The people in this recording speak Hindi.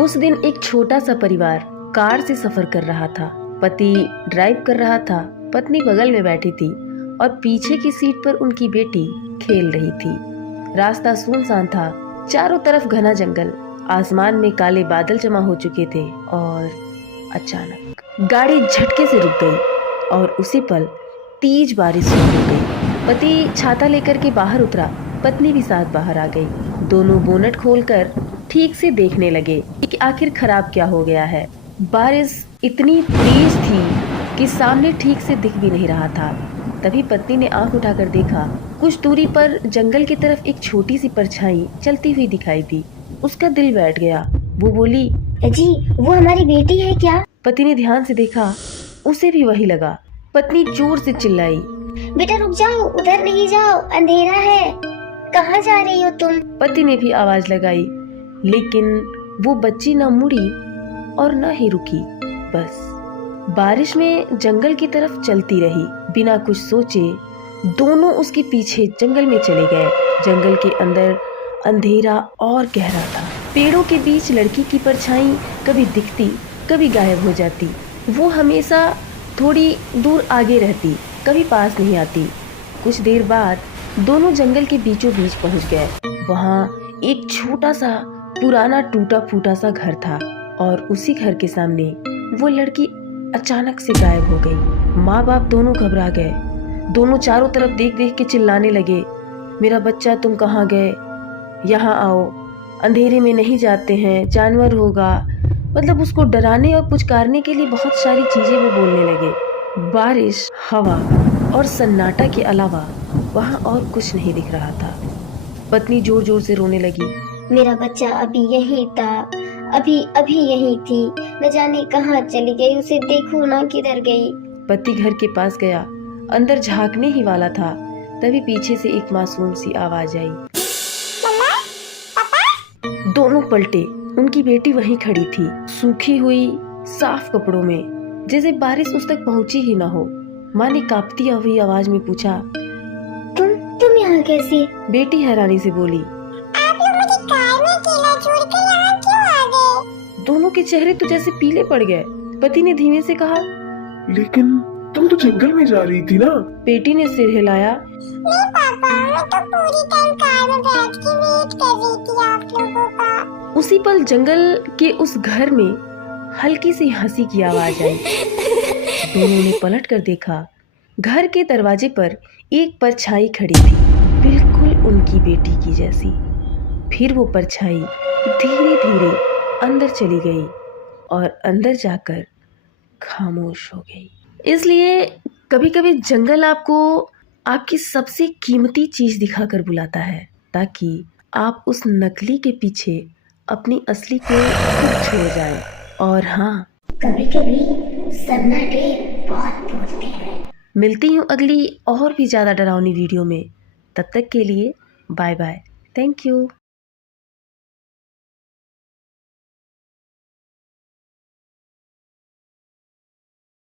उस दिन एक छोटा सा परिवार कार से सफर कर रहा था। पति ड्राइव कर रहा था, पत्नी बगल में बैठी थी और पीछे की सीट पर उनकी बेटी खेल रही थी। रास्ता सुनसान था, चारों तरफ घना जंगल, आसमान में काले बादल जमा हो चुके थे और अचानक गाड़ी झटके से रुक गई और उसी पल तेज बारिश शुरू हो गई। पति छाता लेकर के बाहर उतरा, पत्नी भी साथ बाहर आ गई। दोनों बोनट खोलकर ठीक से देखने लगे कि आखिर खराब क्या हो गया है। बारिश इतनी तेज थी कि सामने ठीक से दिख भी नहीं रहा था। तभी पत्नी ने आंख उठाकर देखा, कुछ दूरी पर जंगल की तरफ एक छोटी सी परछाई चलती हुई दिखाई दी। उसका दिल बैठ गया। वो बोली, जी वो हमारी बेटी है क्या? पति ने ध्यान से देखा, उसे भी वही लगा। पत्नी जोर से चिल्लाई, बेटा रुक जाओ, उधर नहीं जाओ, अंधेरा है, कहाँ जा रही हो तुम? पति ने भी आवाज लगाई, लेकिन वो बच्ची न मुड़ी और न ही रुकी। बस बारिश में जंगल की तरफ चलती रही। बिना कुछ सोचे दोनों उसके पीछे जंगल में चले गए। जंगल के अंदर अंधेरा और गहरा था। पेड़ों के बीच लड़की की परछाई कभी दिखती, कभी गायब हो जाती। वो हमेशा थोड़ी दूर आगे रहती, कभी पास नहीं आती। कुछ देर बाद दोनों जंगल के बीचों बीच पहुंच गए। वहाँ एक छोटा सा पुराना टूटा फूटा सा घर था और उसी घर के सामने वो लड़की अचानक से गायब हो गई। माँ बाप दोनों घबरा गए। दोनों चारों तरफ देख देख के चिल्लाने लगे, मेरा बच्चा तुम कहाँ गए, यहाँ आओ, अंधेरे में नहीं जाते हैं, जानवर होगा। मतलब उसको डराने और पुचकारने के लिए बहुत सारी चीजें वो बोलने लगे। बारिश, हवा और सन्नाटा के अलावा वहाँ और कुछ नहीं दिख रहा था। पत्नी जोर जोर से रोने लगी, मेरा बच्चा अभी यहीं था, अभी यहीं थी, न जाने कहाँ चली गई, उसे देखो ना किधर गई। पति घर के पास गया, अंदर झांकने ही वाला था, तभी पीछे से एक मासूम सी आवाज आई। मम्मा, पापा? दोनों पलटे, उनकी बेटी वहीं खड़ी थी, सूखी हुई साफ कपड़ों में, जैसे बारिश उस तक पहुंची ही ना हो। माँ ने कांपती हुई आवाज में पूछा, तुम यहाँ कैसे? बेटी हैरानी से बोली, आप लोग मुझे कार में अकेला छोड़कर यहाँ क्यों आ गए? दोनों के चेहरे तो जैसे पीले पड़ गए। पति ने धीमे से कहा, लेकिन तुम तो जंगल में जा रही थी ना? बेटी ने सिर हिलाया, नहीं पापा, मैं तो पूरी टाइम कार में बैठ के वेट कर रही थी आप लोगों का। उसी पल जंगल के उस घर में हल्की सी हंसी की आवाज आई। दोनों ने पलट कर देखा, घर के दरवाजे पर एक परछाई खड़ी थी, बिल्कुल उनकी बेटी की जैसी। फिर वो परछाई धीरे धीरे अंदर चली गई और अंदर जाकर खामोश हो गई। इसलिए कभी कभी जंगल आपको आपकी सबसे कीमती चीज दिखाकर बुलाता है, ताकि आप उस नकली के पीछे अपनी असली को खुद छोड़ जाएं। और हाँ, कभी कभी सन्नाटे बहुत बोलते हैं। मिलती हूँ अगली और भी ज़्यादा डरावनी वीडियो में। तब तक के लिए बाय बाय, थैंक यू।